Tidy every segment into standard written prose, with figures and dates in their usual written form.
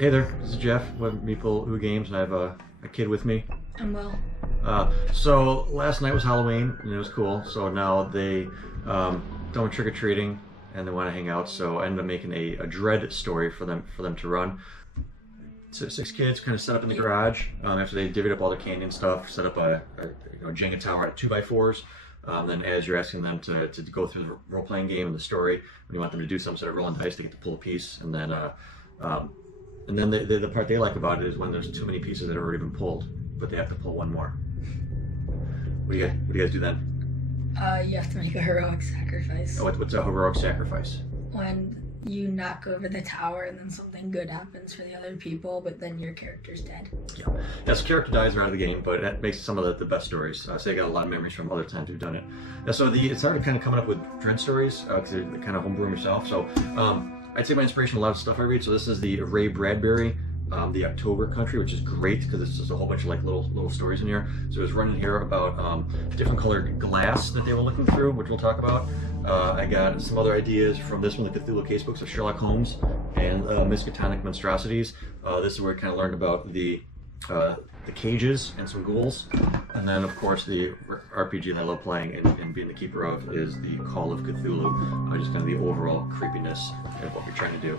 Hey there, this is Jeff with Meeple Who Games, and I have a kid with me. I'm Will. So last night was Halloween, and it was cool. So now they done trick-or-treating, and they want to hang out. So I ended up making a dread story for them to run. So 6 kids kind of set up in the garage after they divvied up all their candy and stuff. Set up a Jenga tower at 2x4s. Then as you're asking them to go through the role-playing game and the story, when you want them to do some sort of rolling dice, they get to pull a piece, and then the part they like about it is when there's too many pieces that have already been pulled, but they have to pull one more. What do you guys do then? You have to make a heroic sacrifice. Oh, what's a heroic sacrifice? When you knock over the tower and then something good happens for the other people, but then your character's dead. Yeah, so character dies are out of the game, but that makes some of the best stories. So I got a lot of memories from other times we've done it. Yeah, so it started kind of coming up with dread stories, because they're kind of homebrew yourself. So I'd say my inspiration, a lot of stuff I read. So this is the Ray Bradbury, the October Country, which is great because it's just a whole bunch of like little stories in here. So it was running here about different colored glass that they were looking through, which we'll talk about. I got some other ideas from this one, the Cthulhu Casebooks of Sherlock Holmes and Miskatonic Monstrosities. This is where I kind of learned about the cages and some ghouls. And then, of course, the RPG that I love playing and being the keeper of is the Call of Cthulhu, just kind of the overall creepiness of what you're trying to do.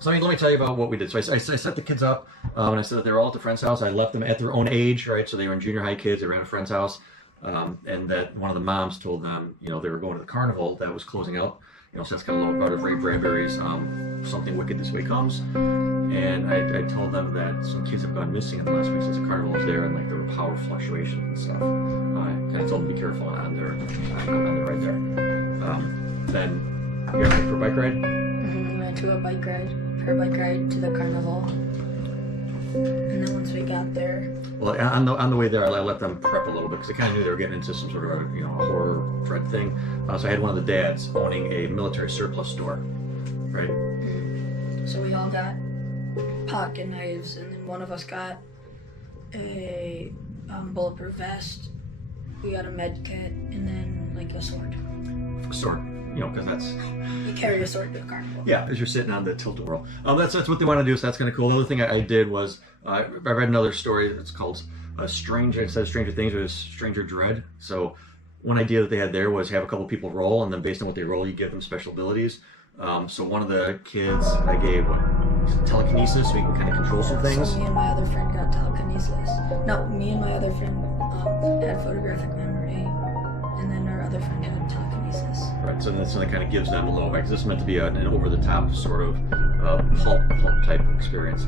So let me tell you about what we did. So I set the kids up, and I said that they were all at the friend's house. I left them at their own age, right? So they were in junior high kids. They were at a friend's house. And that one of the moms told them, they were going to the carnival that was closing out. So that's kind of a little part of Ray Bradbury's Something Wicked This Way Comes. And I told them that some kids have gone missing in the last week since the carnival was there, and like there were power fluctuations and stuff. I kind of told them to be careful on their ride there. Then you guys went for a bike ride? We went to a bike ride to the carnival. And then once we got there, well, on the way there, I let them prep a little bit because I kind of knew they were getting into some sort of a horror dread thing. So I had one of the dads owning a military surplus store, right? So we all got pocket knives, and then one of us got a bulletproof vest. We got a med kit, and then like a sword. Because that's... You carry a sword to the carnival. Yeah, as you're sitting on the tilt-a-whirl. That's what they want to do, so that's kind of cool. The other thing I did was, I read another story that's called Stranger, instead of Stranger Things, it was Stranger Dread. So one idea that they had there was have a couple people roll, and then based on what they roll, you give them special abilities. So one of the kids I gave telekinesis, so he can kind of control some things. So me and my other friend got telekinesis. No, me and my other friend had photographic memory, and then our other friend had telekinesis. Right, so that kind of gives them a little, because this is meant to be an over-the-top sort of pulp type of experience.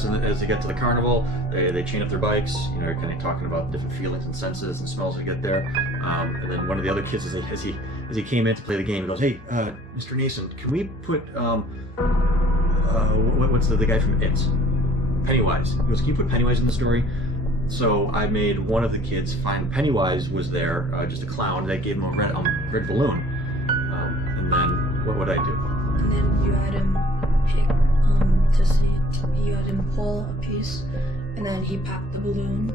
So as they get to the carnival, they chain up their bikes, kind of talking about different feelings and senses and smells as we get there. And then one of the other kids, as he came in to play the game, he goes, "Hey, Mr. Nason, can we put, what's the guy from It? Pennywise." He goes, "Can you put Pennywise in the story?" So I made one of the kids find Pennywise was there, just a clown. They gave him a red balloon. And then what would I do? And then you had him pick, you had him pull a piece, and then he popped the balloon,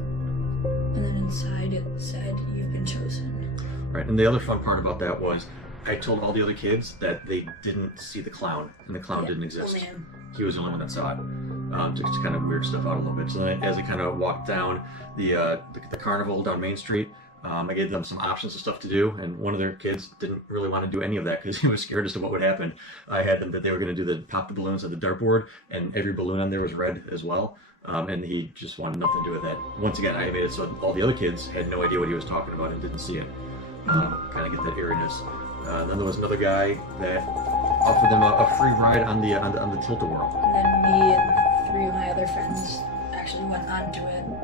and then inside it said, "You've been chosen." Right, and the other fun part about that was I told all the other kids that they didn't see the clown, and the clown didn't exist. Only him. He was the only one that saw it. Just to kind of weird stuff out a little bit. So then as I kind of walked down the carnival down Main Street, I gave them some options of stuff to do, and one of their kids didn't really want to do any of that because he was scared as to what would happen. I had them that they were going to do pop the balloons at the dartboard, and every balloon on there was red as well, and he just wanted nothing to do with that. Once again, I made it so all the other kids had no idea what he was talking about and didn't see it. Kind of get that eeriness. Then there was another guy that offered them a free ride on the tilt-a-whirl. And then me and 3 of my other friends actually went onto it, and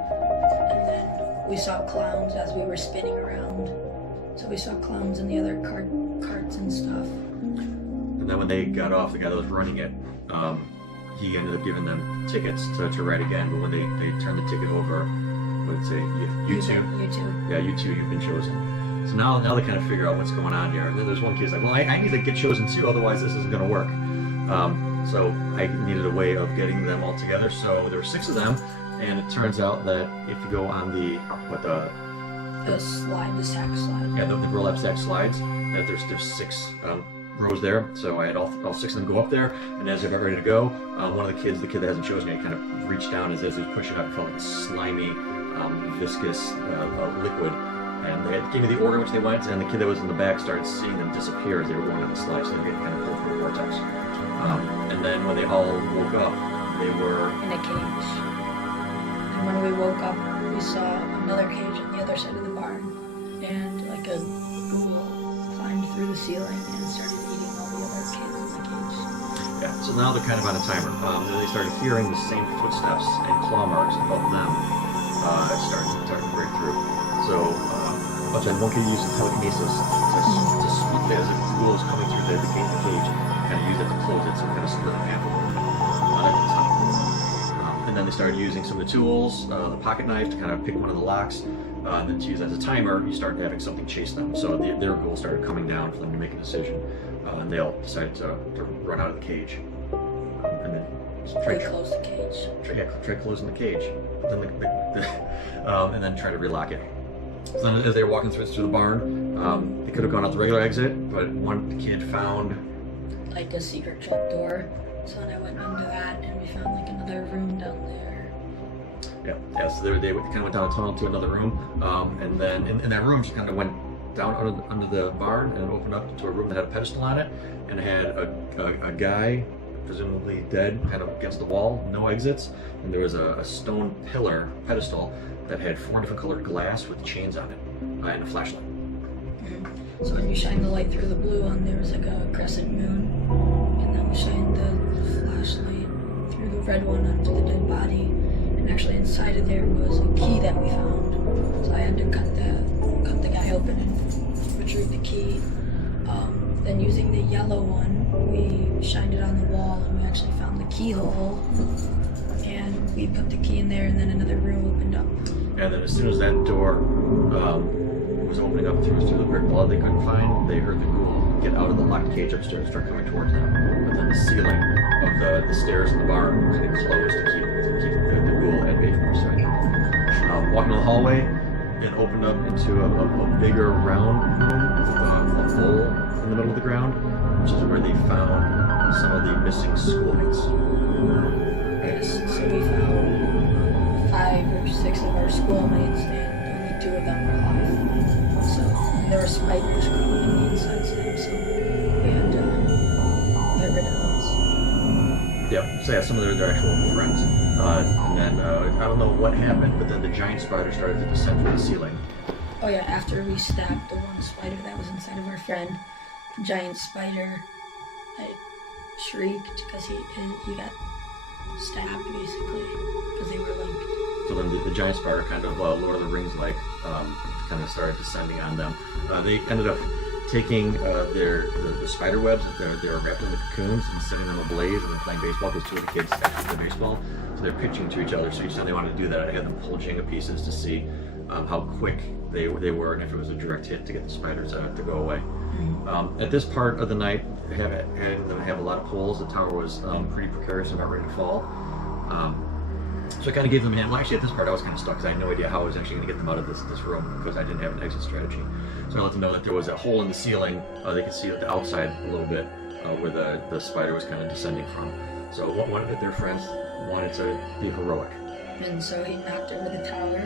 then we saw clowns as we were spinning around. So we saw clowns in the other carts and stuff. And then when they got off, the guy that was running it, he ended up giving them tickets to ride again. But when they turned the ticket over, what did it say? You two. You two. Yeah, you two, you've been chosen. So now they kind of figure out what's going on here. And then there's one kid's like, "Well, I need to get chosen too, otherwise this isn't going to work." So I needed a way of getting them all together. So there were 6 of them, and it turns out that if you go on the The slide, the sack slide. Yeah, the burlap sack slides, that there's 6 rows there. So I had all 6 of them go up there, and as they got ready to go, one of the kids, the kid that hasn't chosen yet, kind of reached down as he was pushing up, felt like a slimy, viscous liquid. And they gave me the order in which they went, and the kid that was in the back started seeing them disappear as they were going down the slide, so they kind of pulled through a vortex. And then when they all woke up, they were in a cage. And when we woke up, we saw another cage on the other side of the barn, and like a ghoul climbed through the ceiling and started eating all the other kids in the cage. Yeah, so now they're kind of on a timer. Then they started hearing the same footsteps and claw marks above them starting to break through. So, but then one kid used telekinesis to speak as if the ghoul was coming through the cage, kind of use it to close it, so it kind of split in half a little bit at the top. And then they started using some of the tools, the pocket knife to kind of pick one of the locks, and then to use as a timer, you start having something chase them. So their ghoul started coming down for them to make a decision, and they all decided to run out of the cage. And then Try close the cage. Try closing the cage, then and then try to relock it. So then as they were walking through the barn, they could have gone out the regular exit, but one kid found like a secret trap door. So then I went into that, and we found like another room down there. Yeah. So they kind of went down a tunnel to another room, and then in that room, just kind of went down under the barn and opened up to a room that had a pedestal on it, and had a guy, presumably dead, kind of against the wall, no exits, and there was a stone pillar pedestal that had 4 different colored glass with chains on it, and a flashlight. Mm-hmm. So when you shine the light through the blue one, there was like a crescent moon, and then we shined the flashlight through the red one onto the dead body, and actually inside of there was a key that we found. So I had to cut the guy open and retrieve the key. Then using the yellow one, we shined it on the wall, and we actually found the keyhole, and we put the key in there, and then another room opened up. And then as soon as that door was opening up through the brick wall they couldn't find, they heard the ghoul get out of the locked cage upstairs and start coming towards them. But then the ceiling of the stairs in the barn kind of closed to keep the ghoul at bay from outside. Walking down the hallway, it opened up into a bigger round room with a hole in the middle of the ground, which is where they found some of the missing schoolmates. Yes, so we found 5 or 6 of our schoolmates, and only 2 of them were alive. So there were spiders crawling on the insides of them, so we had to get rid of those. Yep, so yeah, some of their actual friends. And then I don't know what happened, but then the giant spider started to descend from the ceiling. Oh yeah, after we stabbed the one spider that was inside of our friend, the giant spider shrieked because he got stabbed basically because they were linked. So then the giant spider kind of Lord of the Rings like kind of started descending on them. They ended up taking the spider webs that they were wrapped in the cocoons and setting them ablaze and then playing baseball, because 2 of the kids actually play baseball. So they're pitching to each other. So each time they wanted to do that, I had them pull Jenga pieces to see how quick they were and if it was a direct hit to get the spiders to go away. At this part of the night, having them have a lot of pulls, the tower was pretty precarious and about ready to fall. So I kind of gave them a hand. Well, actually, at this part, I was kind of stuck because I had no idea how I was actually going to get them out of this room because I didn't have an exit strategy. So I let them know that there was a hole in the ceiling. They could see the outside a little bit where the spider was kind of descending from. So one of their friends wanted to be heroic. And so he knocked over the tower,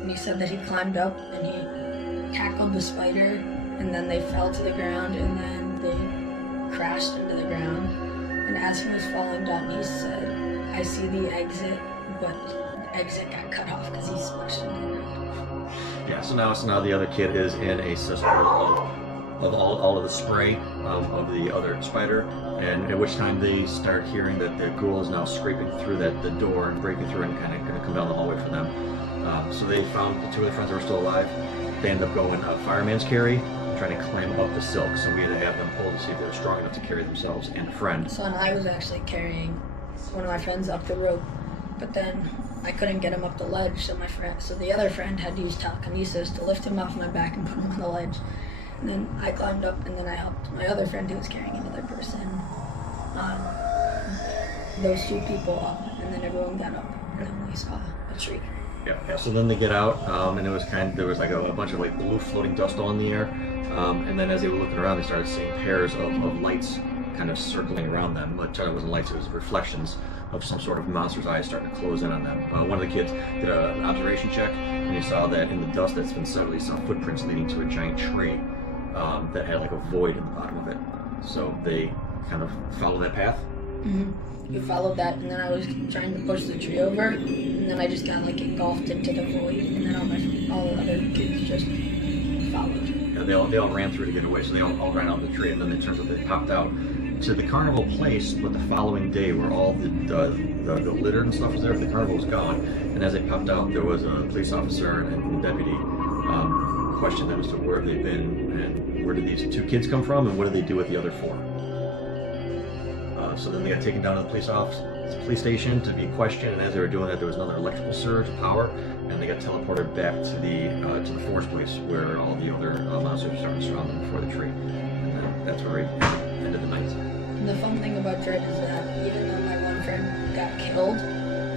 and he said that he climbed up and he tackled the spider, and then they fell to the ground, and then they crashed into the ground. And as he was falling down, he said, "I see the exit," but the exit got cut off because he splashed into the ground. Yeah, so now the other kid is in a cesspool of all of the spray of the other spider, and at which time they start hearing that the ghoul is now scraping through the door and breaking through and kind of going to come down the hallway for them. So they found the 2 of the friends that were still alive. They ended up going fireman's carry, trying to climb up the silk. So we had to have them pull to see if they were strong enough to carry themselves and a friend. So I was actually carrying one of my friends up the rope, but then I couldn't get him up the ledge, so the other friend had to use telekinesis to lift him off my back and put him on the ledge. And then I climbed up, and then I helped my other friend who was carrying another person, those 2 people up, and then everyone got up, and then we saw a tree. Yeah. So then they get out, and it was there was like a bunch of like blue floating dust all in the air, and then as they were looking around, they started seeing pairs of lights kind of circling around them. But it wasn't lights; it was reflections of some sort of monster's eyes starting to close in on them. One of the kids did an observation check, and he saw that in the dust that's been settled, he saw footprints leading to a giant tree that had like a void in the bottom of it. So they kind of followed that path. We followed that, and then I was trying to push the tree over, and then I just got like engulfed into the void, and then all the other kids just followed. Yeah, they all ran through to get away, so they all ran out of the tree, and then it turns out they popped out to the carnival place, but the following day where all the litter and stuff was there, the carnival was gone, and as they popped out, there was a police officer and deputy questioned them as to where they've been, and where did these 2 kids come from, and what did they do with the other 4. So then they got taken down to the police station to be questioned, and as they were doing that, there was another electrical surge of power, and they got teleported back to the forest place where all the other monsters started to surround them before the tree, and then that's where we ended the night. And the fun thing about Dread is that even though my one friend got killed,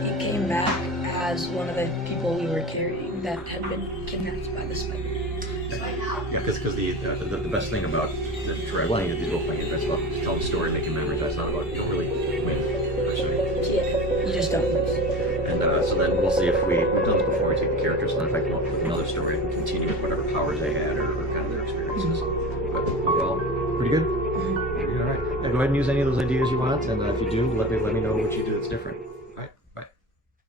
he came back as one of the people we were carrying that had been kidnapped by the spider. Yeah, because the best thing about the Dread, well, these role-playing events, about telling the story, making memories, that's not about, you don't really win, personally. Yeah, you just don't lose. And so then we'll see if we've done this before, we take the characters, and then if I come up with another story and continue with whatever powers they had or kind of their experiences. But overall, pretty good? All right. Yeah, go ahead and use any of those ideas you want, and if you do, let me know what you do that's different.